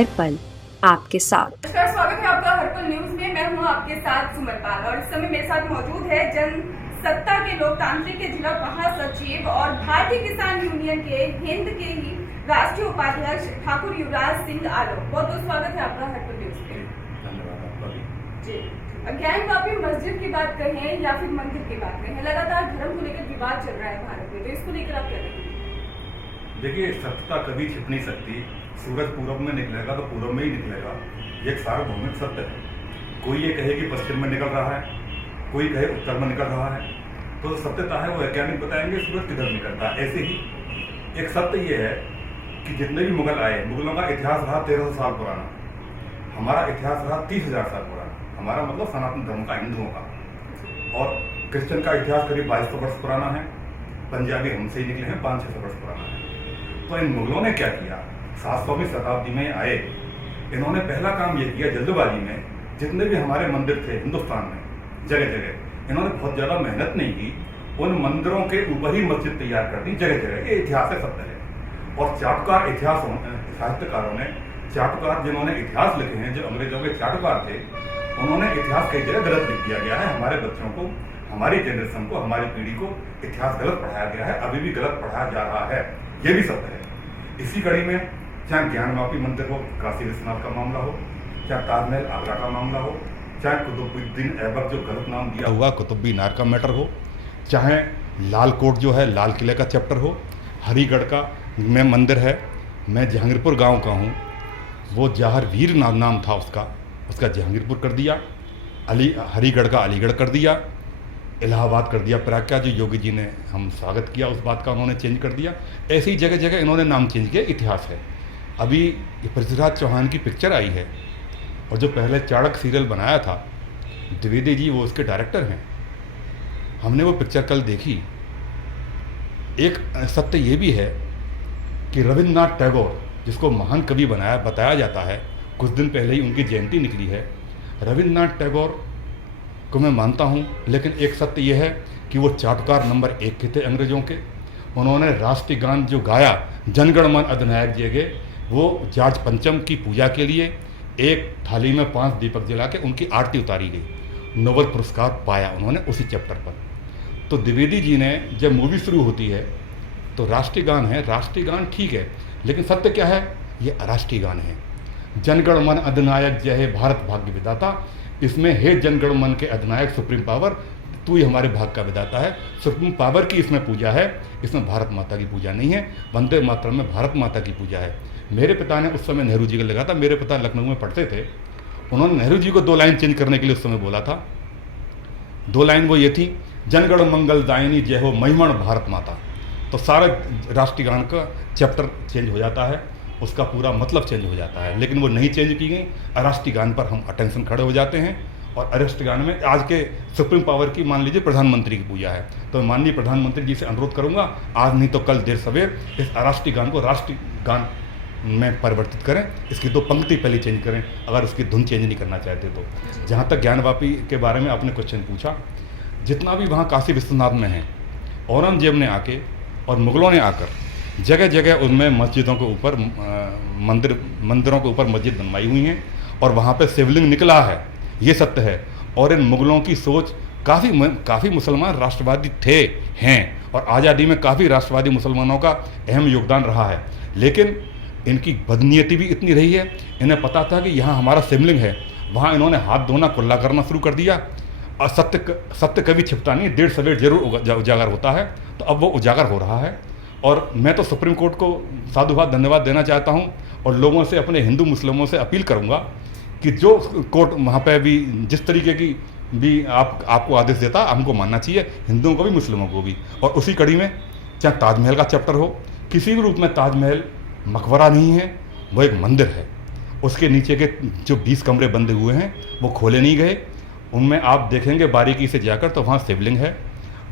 हर पल आपके साथ। नमस्कार, स्वागत है आपका हर पल न्यूज में। मैं हूं आपके साथ सुमन पाल और इस समय मेरे साथ मौजूद है जनसत्ता के लोकतांत्रिक के जिला महासचिव और भारतीय किसान यूनियन के हिंद के ही राष्ट्रीय उपाध्यक्ष ठाकुर युवराज सिंह आलोक। बहुत बहुत स्वागत है आपका हर पल न्यूज में। जी, ज्ञानवापी मस्जिद की बात कहें या फिर मंदिर की बात कहें, लगातार धर्म को लेकर विवाद चल रहा है भारत में, तो इसको लेकर आप क्या कहेंगे? देखिए, सत्यता कभी छिप नहीं सकती। सूरज पूरब में निकलेगा तो पूरब में ही निकलेगा, ये एक सार्वभौमिक सत्य है। कोई ये कहे कि पश्चिम में निकल रहा है, कोई कहे उत्तर में निकल रहा है, तो सत्यता है वो वैज्ञानिक बताएंगे सूरज किधर निकलता है। ऐसे ही एक सत्य ये है कि जितने भी मुगल आए, मुगलों का इतिहास रहा 1300 साल पुराना, हमारा इतिहास रहा 30,000 साल पुराना। हमारा मतलब सनातन धर्म का, हिंदुओं का। और क्रिश्चियन का इतिहास करीब 2200 वर्ष पुराना है, पंजाबी हमसे ही निकले हैं 500-600 वर्ष पुराना है। तो इन मुगलों ने क्या किया, 700वीं शताब्दी में आए, इन्होंने पहला काम ये किया, जल्दबाजी में जितने भी हमारे मंदिर थे हिंदुस्तान में जगह जगह, इन्होंने बहुत ज़्यादा मेहनत नहीं की, उन मंदिरों के ऊपर ही मस्जिद तैयार कर दी जगह जगह। ये इतिहास है, सत्य है। और चाटुकार इतिहास साहित्यकारों ने, चाटुकार जिन्होंने इतिहास लिखे हैं, जो अंग्रेजों के चाटुकार थे, उन्होंने इतिहास कई जगह गलत लिख दिया गया है। हमारे बच्चों को, हमारी जनरेशन को, हमारी पीढ़ी को इतिहास गलत पढ़ाया गया है, अभी भी गलत पढ़ाया जा रहा है, ये भी सत्य है। इसी कड़ी में चाहे ज्ञानवापी मंदिर हो, काशी विश्वनाथ का मामला हो, चाहे ताजमहल आगरा का मामला हो, चाहे कुतुबुद्दीन ऐबक जो गलत नाम दिया हुआ कुतुब मीनार का मैटर हो, चाहे लाल कोट जो है लाल किले का चैप्टर हो, हरिगढ़ का में मंदिर है, मैं जहांगीरपुर गांव का हूँ, वो जहारवीर नाम था उसका जहांगीरपुर कर दिया, हरिगढ़ का अलीगढ़ कर दिया, इलाहाबाद कर दिया प्रयागराज, जो योगी जी ने हम स्वागत किया उस बात का, उन्होंने चेंज कर दिया। ऐसी जगह जगह इन्होंने नाम चेंज किया, इतिहास है। अभी पृथ्वीराज चौहान की पिक्चर आई है, और जो पहले चाणक्य सीरियल बनाया था द्विवेदी जी, वो उसके डायरेक्टर हैं। हमने वो पिक्चर कल देखी। एक सत्य ये भी है कि रविन्द्रनाथ टैगोर, जिसको महान कवि बताया जाता है, कुछ दिन पहले ही उनकी जयंती निकली है। रविन्द्रनाथ टैगोर को मैं मानता हूँ, लेकिन एक सत्य ये है कि वो चाटुकार नंबर 1 के थे अंग्रेजों के। उन्होंने राष्ट्रीय गान जो गाया, जनगण मन अधिनायक जय गे, वो जार्ज पंचम की पूजा के लिए एक थाली में 5 दीपक जला के उनकी आरती उतारी गई। नोबेल पुरस्कार पाया उन्होंने उसी चैप्टर पर। तो द्विवेदी जी ने, जब मूवी शुरू होती है तो राष्ट्रीय गान है, राष्ट्रीय गान ठीक है, लेकिन सत्य क्या है, ये अराष्ट्रीय गान है। जनगण मन अधिनायक जय हे भारत भाग्य विधाता, इसमें हे जनगण मन के अधिनायक सुप्रीम पावर, तू ही हमारे भाग का विधाता है। सुप्रीम पावर की इसमें पूजा है, इसमें भारत माता की पूजा नहीं है। वंदे मातरम में भारत माता की पूजा है। मेरे पिता ने उस समय नेहरू जी का लगा था, मेरे पिता लखनऊ में पढ़ते थे, उन्होंने नेहरू जी को 2 लाइन चेंज करने के लिए उस समय बोला था। 2 लाइन वो ये थी, जनगण मंगल दायिनी जय हो महिमण भारत माता। तो सारा राष्ट्रीय गान का चैप्टर चेंज हो जाता है, उसका पूरा मतलब चेंज हो जाता है, लेकिन वो नहीं चेंज की गई। अराष्ट्रीय गान पर हम अटेंशन खड़े हो जाते हैं, और अराष्ट्रीय गान में आज के सुप्रीम पावर की, मान लीजिए प्रधानमंत्री की पूजा है, तो माननीय प्रधानमंत्री जी से अनुरोध करूंगा, आज नहीं तो कल देर सवेर इस अराष्ट्रीय गान को राष्ट्रीय गान में परिवर्तित करें। इसकी 2 पंक्ति पहले चेंज करें, अगर उसकी धुन चेंज नहीं करना चाहते तो। जहाँ तक ज्ञानवापी के बारे में आपने क्वेश्चन पूछा, जितना भी वहाँ काशी विश्वनाथ में है, औरंगजेब ने आके और मुगलों ने आकर जगह जगह उनमें मस्जिदों के ऊपर, मंदिरों के ऊपर मस्जिद बनवाई हुई हैं, और वहाँ पे शिवलिंग निकला है, ये सत्य है। और इन मुगलों की सोच, काफ़ी मुसलमान राष्ट्रवादी हैं, और आज़ादी में काफ़ी राष्ट्रवादी मुसलमानों का अहम योगदान रहा है, लेकिन इनकी बदनीयती भी इतनी रही है। इन्हें पता था कि यहाँ हमारा शिवलिंग है, वहाँ इन्होंने हाथ धोना, कुल्ला करना शुरू कर दिया। और सत्य कभी छिपता नहीं, देर सवेर जरूर उजागर होता है, तो अब वो उजागर हो रहा है। और मैं तो सुप्रीम कोर्ट को साधुवाद धन्यवाद देना चाहता हूँ, और लोगों से, अपने हिंदू मुस्लिमों से अपील करूँगा कि जो कोर्ट वहाँ पे भी जिस तरीके की भी आपको आदेश देता, हमको मानना चाहिए, हिंदुओं को भी मुस्लिमों को भी। और उसी कड़ी में चाहे ताजमहल का चैप्टर हो, किसी भी रूप में ताजमहल मकबरा नहीं है, वो एक मंदिर है। उसके नीचे के जो 20 कमरे बंदे हुए हैं वो खोले नहीं गए। उनमें आप देखेंगे बारीकी से जाकर तो वहाँ शिवलिंग है,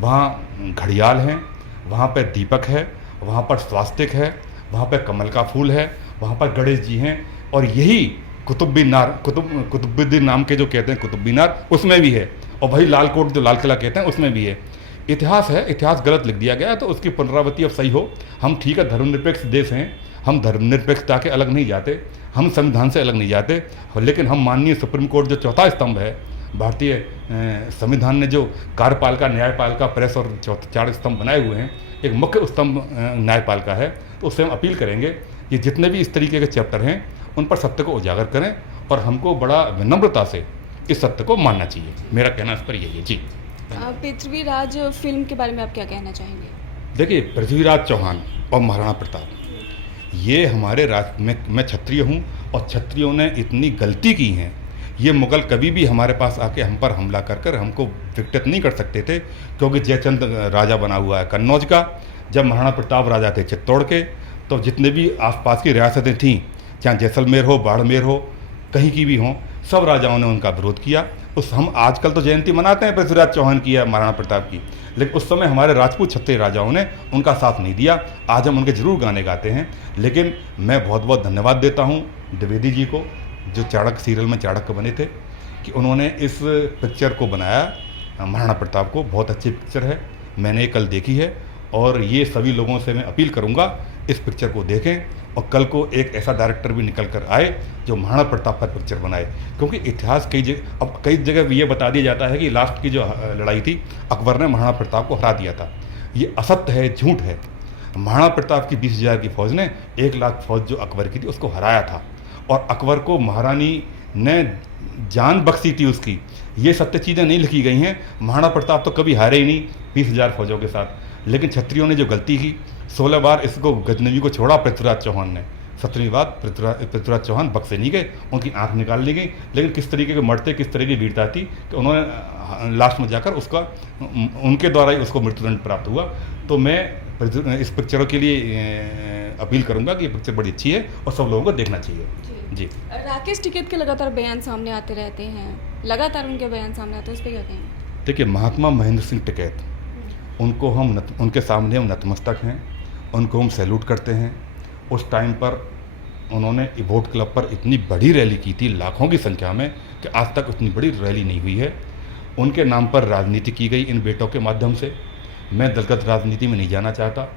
वहाँ घड़ियाल हैं, वहाँ पर दीपक है, वहाँ पर स्वास्तिक है, वहाँ पर कमल का फूल है, वहाँ पर गणेश जी हैं। और यही कुतुबुद्दीन नाम के जो कहते हैं कुतुब मीनार, उसमें भी है। और वही लाल कोट जो लाल किला कहते हैं, उसमें भी है। इतिहास है, इतिहास गलत लिख दिया गया है, तो उसकी पुनरावृत्ति अब सही हो। हम ठीक है, धर्मनिरपेक्ष देश हैं, हम धर्मनिरपेक्षता के अलग नहीं जाते, हम संविधान से अलग नहीं जाते, लेकिन हम माननीय सुप्रीम कोर्ट जो चौथा स्तंभ है भारतीय संविधान ने, जो कार्यपालिका, न्यायपालिका, प्रेस और 4 स्तंभ बनाए हुए हैं, एक मुख्य स्तंभ न्यायपालिका है, तो उससे हम अपील करेंगे कि जितने भी इस तरीके के चैप्टर हैं उन पर सत्य को उजागर करें और हमको बड़ा विनम्रता से इस सत्य को मानना चाहिए। मेरा कहना इस पर यही है। जी, पृथ्वीराज फिल्म के बारे में आप क्या कहना चाहेंगे? देखिए, पृथ्वीराज चौहान और महाराणा प्रताप, ये हमारे मैं क्षत्रिय हूँ और क्षत्रियों ने इतनी गलती की हैं, ये मुगल कभी भी हमारे पास आके हम पर हमला कर कर हमको विकटित नहीं कर सकते थे, क्योंकि जयचंद राजा बना हुआ है कन्नौज का। जब महाराणा प्रताप राजा थे चित्तौड़ के, तो जितने भी आसपास की रियासतें थीं, चाहे जैसलमेर हो, बाड़मेर हो, कहीं की भी हों, सब राजाओं ने उनका विरोध किया। हम आजकल तो जयंती मनाते हैं पृथ्वीराज चौहान की या महाराणा प्रताप की, लेकिन उस समय हमारे राजपूत क्षत्रिय राजाओं ने उनका साथ नहीं दिया। आज हम उनके जरूर गाने गाते हैं, लेकिन मैं बहुत बहुत धन्यवाद देता हूँ द्विवेदी जी को, जो चाणक्य सीरियल में चाणक्य बने थे, कि उन्होंने इस पिक्चर को बनाया महाराणा प्रताप को। बहुत अच्छी पिक्चर है, मैंने कल देखी है, और ये सभी लोगों से मैं अपील करूँगा इस पिक्चर को देखें, और कल को एक ऐसा डायरेक्टर भी निकल कर आए जो महाराणा प्रताप पर पिक्चर बनाए, क्योंकि इतिहास कई जगह ये बता दिया जाता है कि लास्ट की जो लड़ाई थी, अकबर ने महाराणा प्रताप को हरा दिया था। ये असत्य है, झूठ है। महाराणा प्रताप की 20,000 की फौज ने 1 लाख फौज जो अकबर की थी उसको हराया था, और अकबर को महारानी ने जान बख्शी थी उसकी। ये सत्य चीज़ें नहीं लिखी गई हैं। महाराणा प्रताप तो कभी हारे ही नहीं 20,000 फौजों के साथ, लेकिन क्षत्रियों ने जो गलती की, 16 बार इसको गजनवी को छोड़ा पृथ्वीराज चौहान ने, 17वीं बार पृथ्वीराज चौहान बख्शे नहीं गए, उनकी आंख निकाल ली गई। लेकिन किस तरीके के मरते, किस तरह की वीरता थी कि उन्होंने लास्ट में जाकर उनके द्वारा ही उसको मृत्युदंड प्राप्त हुआ। तो मैं इस पिक्चरों के लिए अपील करूंगा कि ये पिक्चर बड़ी अच्छी है और सब लोगों को देखना चाहिए। जी, राकेश टिकैत के लगातार बयान सामने आते रहते हैं, लगातार उनके बयान सामने आते हैं, उस पर क्या कहेंगे? देखिए, महात्मा महेंद्र सिंह टिकैत, उनको उनके सामने हम नतमस्तक हैं, उनको हम सैल्यूट करते हैं। उस टाइम पर उन्होंने वोट क्लब पर इतनी बड़ी रैली की थी, लाखों की संख्या में, कि आज तक उतनी बड़ी रैली नहीं हुई है। उनके नाम पर राजनीति की गई इन बेटों के माध्यम से। मैं दलगत राजनीति में नहीं जाना चाहता।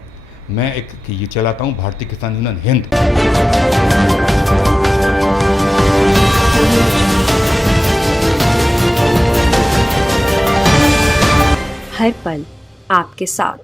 मैं एक ये चलाता हूँ भारतीय किसान यूनियन हिंद। हर पल आपके साथ।